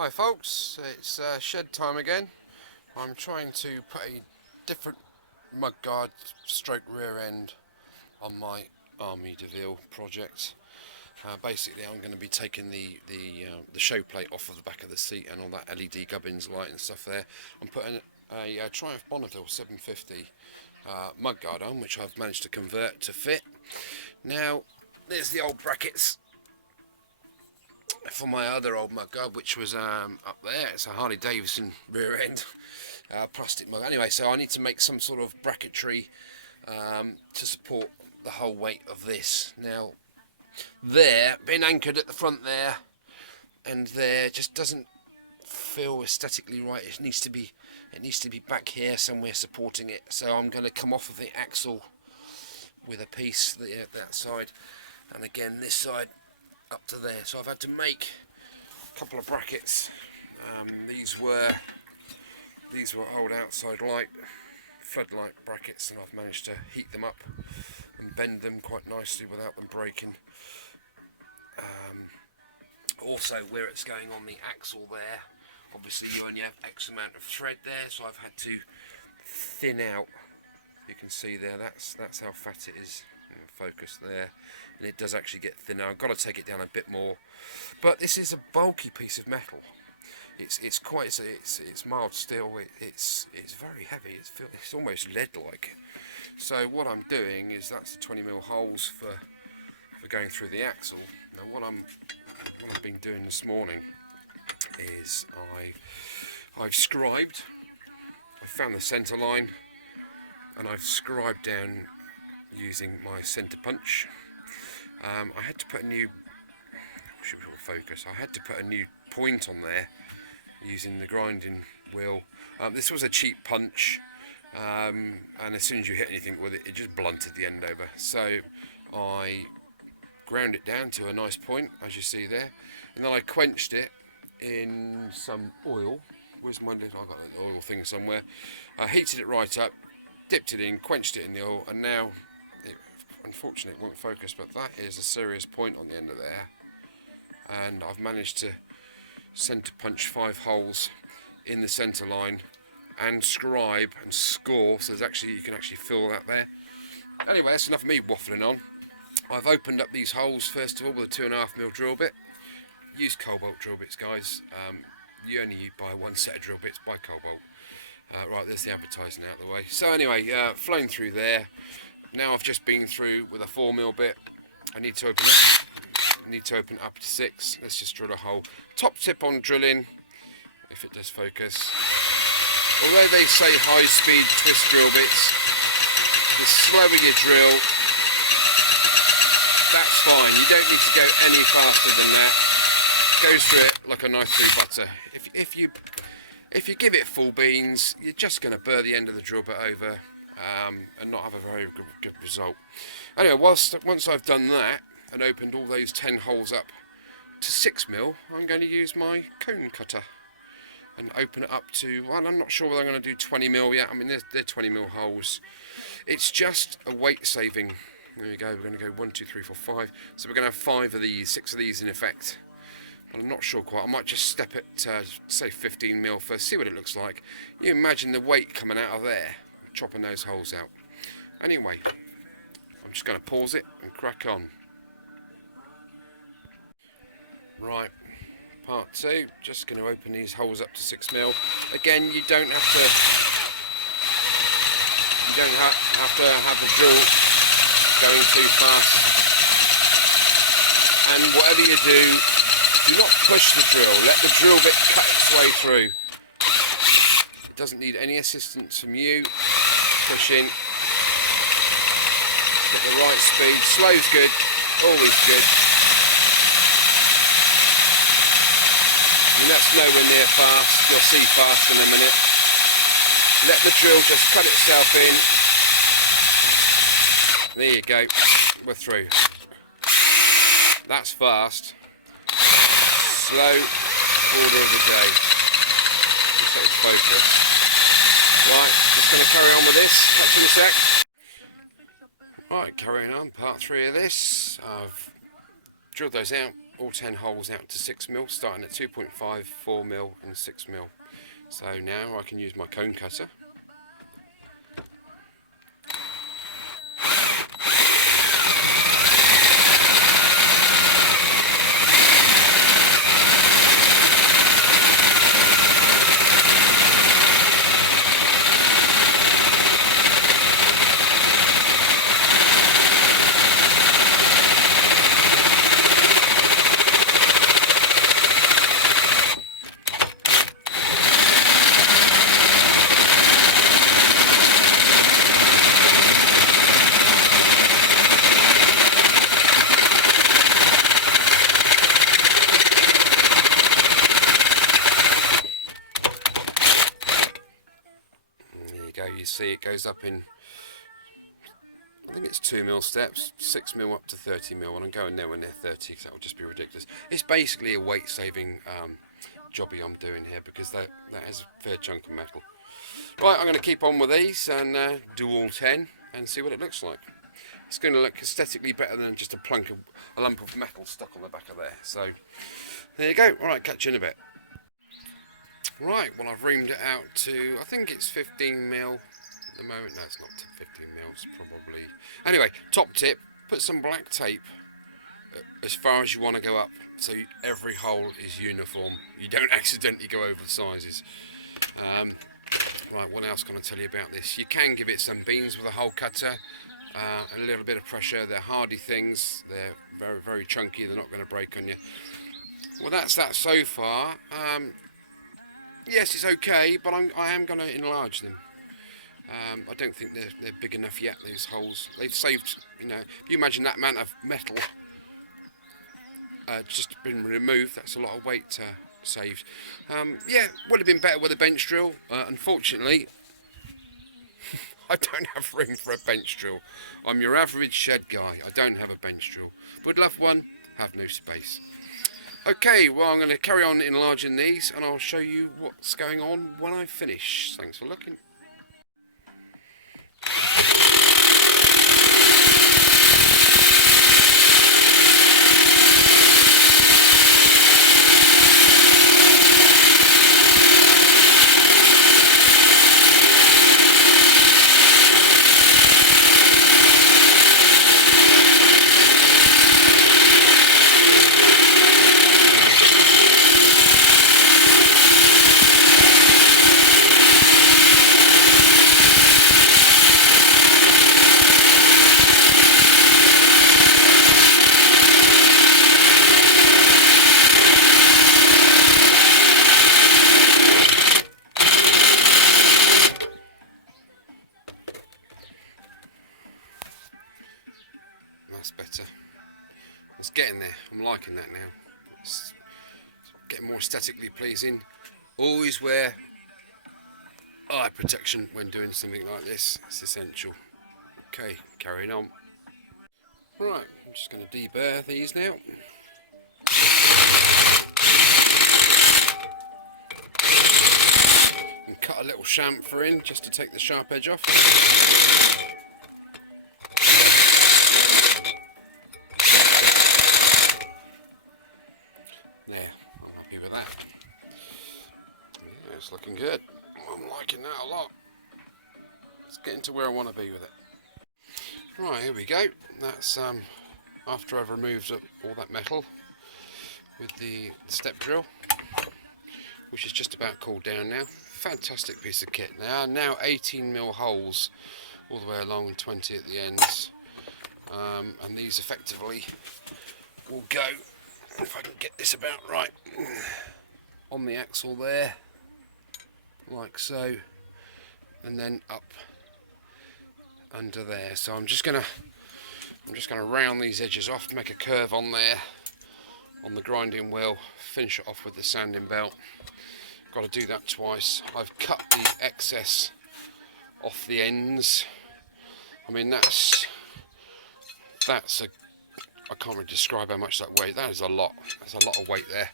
Hi folks, it's shed time again. I'm trying to put a different mudguard stroke rear end on my Army Deauville project. Basically I'm going to be taking the show plate off of the back of the seat and all that LED gubbins light and stuff there. I'm putting a Triumph Bonneville 750 mudguard on, which I've managed to convert to fit. Now there's the old brackets for my other old mudguard, which was up there. It's a Harley rear end plastic mug. Anyway, so I need to make some sort of bracketry to support the whole weight of this. Now, there, being anchored at the front there and there, just doesn't feel aesthetically right. It needs to be back here somewhere supporting it. So I'm going to come off of the axle with a piece that side, and again this side up to there. So I've had to make a couple of brackets. These were old outside light floodlight brackets, and I've managed to heat them up and bend them quite nicely without them breaking. Also, where it's going on the axle there, obviously you only have X amount of thread there, so I've had to thin out. You can see there, that's how fat it is. Focus there, and it does actually get thinner. I've got to take it down a bit more, but this is a bulky piece of metal. It's mild steel. It's very heavy. It's almost lead-like. So what I'm doing is, that's the 20mm holes for going through the axle. Now what I've been doing this morning is I've scribed. I found the centre line, and I've scribed down using my centre punch. I had to put a new, I had to put a new point on there using the grinding wheel. This was a cheap punch, and as soon as you hit anything with it, it just blunted the end over. So I ground it down to a nice point, as you see there, and then I quenched it in some oil. Where's my lid? I've got an oil thing somewhere. I heated it right up, dipped it in, quenched it in the oil, and now unfortunately it won't focus, but that is a serious point on the end of there, and I've managed to centre punch 5 holes in the centre line and scribe and score, so you can actually feel that there. Anyway, that's enough of me waffling on. I've opened up these holes first of all with a 2.5mm drill bit. Use cobalt drill bits, guys. You only buy one set of drill bits, buy cobalt. Right, there's the advertising out of the way. So anyway, flown through there. Now I've just been through with a 4mm bit. I need to open it up to 6. Let's just drill a hole. Top tip on drilling, if it does focus. Although they say high-speed twist drill bits, the slower you drill, that's fine. You don't need to go any faster than that. Goes through it like a knife through butter. If you give it full beans, you're just going to burr the end of the drill bit over and not have a very good result. Anyway, once I've done that and opened all those 10 holes up to 6mm, I'm going to use my cone cutter and open it up to, well, I'm not sure whether I'm going to do 20mm yet. I mean, they're 20mm holes. It's just a weight saving. There we go, we're going to go 1, 2, 3, 4, 5. So we're going to have 5 of these, 6 of these in effect. But I'm not sure quite. I might just step it to, say, 15mm first, see what it looks like. You imagine the weight coming out of there, chopping those holes out. Anyway, I'm just going to pause it and crack on. Right, part 2. Just going to open these holes up to 6mm. Again, you don't have to have the drill going too fast. And whatever you do not push the drill. Let the drill bit cut its way through. It doesn't need any assistance from you. Pushing. Get the right speed. Slow's good. Always good. And that's nowhere near fast. You'll see fast in a minute. Let the drill just cut itself in. There you go. We're through. That's fast. Slow order of the day. Just let it focus. Right, just going to carry on with this. Catch you in a sec. Right, carrying on, part 3 of this. I've drilled those out, all 10 holes out to 6mm, starting at 2.5, 4mm and 6mm. So now I can use my cone cutter. You see it goes up in, I think it's 2mm steps, 6mm up to 30mm, and I'm going nowhere near 30 because that would just be ridiculous. It's basically a weight saving jobby I'm doing here because that has a fair chunk of metal. Right, I'm going to keep on with these and do all 10 and see what it looks like. It's going to look aesthetically better than just a lump of metal stuck on the back of there. So there you go. Alright, catch you in a bit. Right, well I've reamed it out to, I think it's 15mm at the moment. No, it's not 15mm, it's probably... Anyway, top tip, put some black tape as far as you want to go up, so every hole is uniform. You don't accidentally go over the sizes. Right, what else can I tell you about this? You can give it some beans with a hole cutter, a little bit of pressure. They're hardy things, they're very, very chunky, they're not going to break on you. Well, that's that so far. Yes, it's okay, but I am going to enlarge them. I don't think they're big enough yet, these holes. They've saved, you know, if you imagine that amount of metal just been removed, that's a lot of weight saved. Yeah, would have been better with a bench drill. Unfortunately, I don't have room for a bench drill. I'm your average shed guy. I don't have a bench drill. Would love one, have no space. Okay, well I'm going to carry on enlarging these and I'll show you what's going on when I finish. Thanks for looking. That's better. It's getting there. I'm liking that now. It's getting more aesthetically pleasing. Always wear eye protection when doing something like this. It's essential. Okay, carrying on. Right, I'm just going to deburr these now. And cut a little chamfer in just to take the sharp edge off. Yeah, I'm happy with that. Yeah, it's looking good. I'm liking that a lot. It's getting to where I want to be with it. Right, here we go. That's after I've removed all that metal with the step drill, which is just about cooled down now. Fantastic piece of kit. Now 18mm holes all the way along and 20 at the ends. And these effectively will go, if I can get this about right, on the axle there, like so, and then up under there. So I'm just gonna round these edges off, make a curve on there on the grinding wheel, finish it off with the sanding belt. Got to do that twice. I've cut the excess off the ends. I mean that's I can't really describe how much that weight. That is a lot. That's a lot of weight there.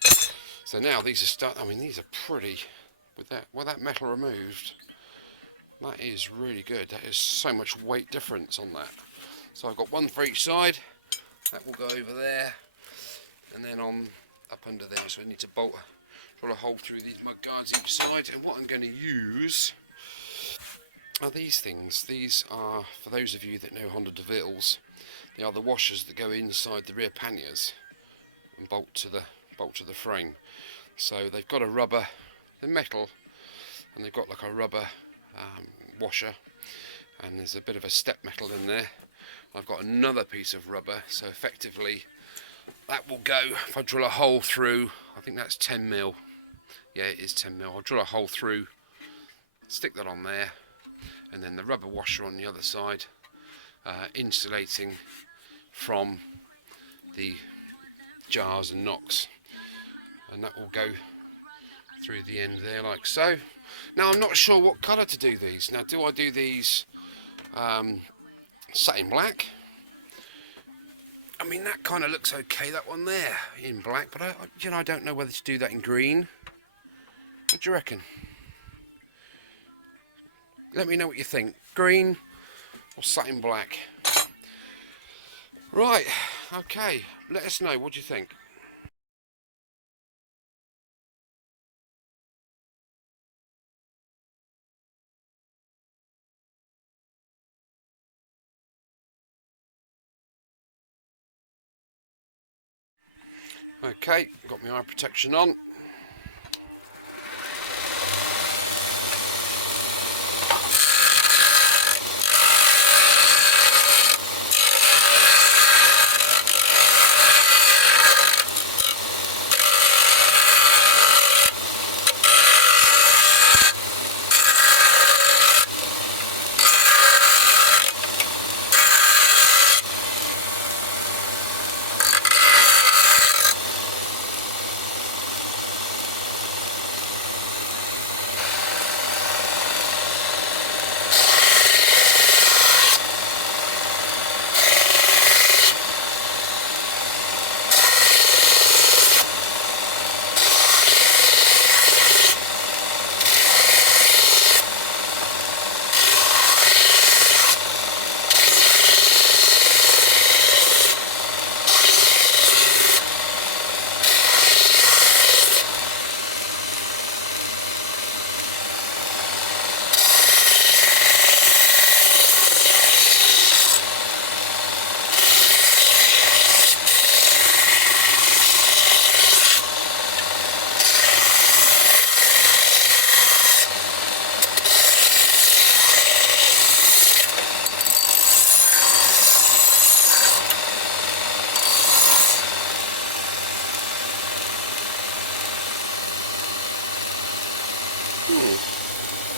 So now these are these are pretty with that metal removed. That is really good. That is so much weight difference on that. So I've got one for each side. That will go over there. and then on up under there. So I need to drill a hole through these mud guards each side. And what I'm going to use are these things. These are, for those of you that know Honda Deauville's, they are the washers that go inside the rear panniers and bolt to the frame. So they've got a rubber, they're metal, and they've got like a rubber washer, and there's a bit of a step metal in there. I've got another piece of rubber, so effectively that will go, if I drill a hole through, I think that's 10 mil. Yeah, it is 10 mil. I'll drill a hole through, stick that on there, and then the rubber washer on the other side, insulating from the jars and knocks, and that will go through the end there like so. Now I'm not sure what colour to do these. Now, do I do these satin black? I mean, that kind of looks okay, that one there in black, but I don't know whether to do that in green. What do you reckon? Let me know what you think. Green or satin black? Right, okay, let us know, what do you think? Okay, got my eye protection on.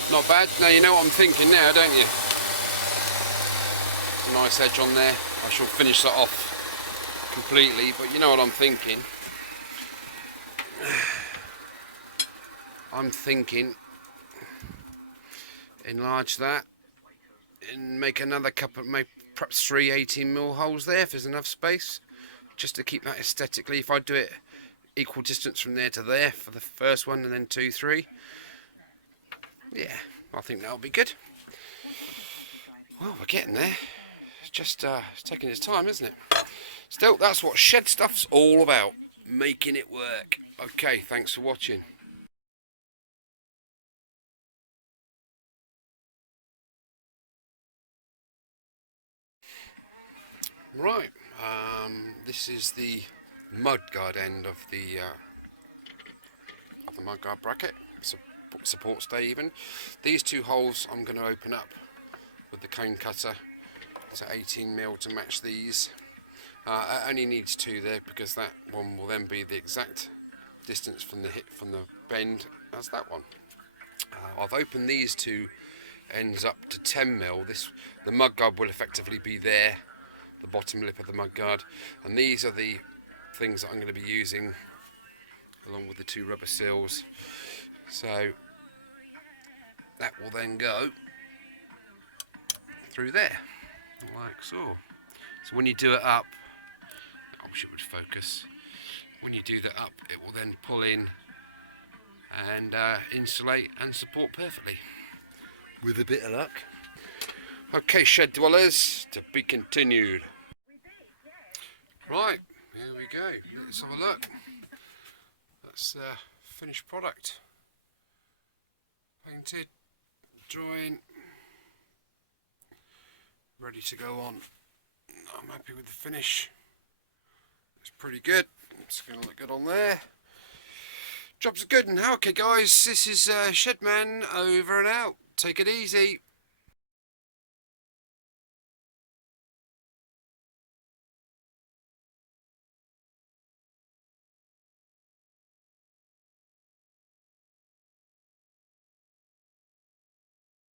Not bad. Now you know what I'm thinking now, don't you? It's a nice edge on there. I shall finish that off completely, but you know what I'm thinking. I'm thinking enlarge that and make another couple, maybe perhaps 3 18mm holes there if there's enough space, just to keep that aesthetically. If I do it equal distance from there to there for the first one, and then 2 3, yeah, I think that'll be good. Well, we're getting there. It's just it's taking its time, isn't it? Still, that's what shed stuff's all about, making it work. Okay, thanks for watching. Right, this is the mudguard end of the mudguard bracket, support stay even. These two holes I'm going to open up with the cone cutter to 18mm to match these. It only needs 2 there because that one will then be the exact distance from the bend as that one. I've opened these 2 ends up to 10mm. The mudguard will effectively be there, the bottom lip of the mudguard, and these are the things that I'm going to be using along with the 2 rubber seals. So that will then go through there like so. So when you do it up, I wish it would focus. When you do that up, it will then pull in and insulate and support perfectly, with a bit of luck. Okay, shed dwellers, to be continued. Right, Here we go, let's have a look. That's the finished product. Painted, drying, ready to go on. I'm happy with the finish. It's pretty good. It's going to look good on there. Jobs are good and okay guys, this is Shedman over and out. Take it easy.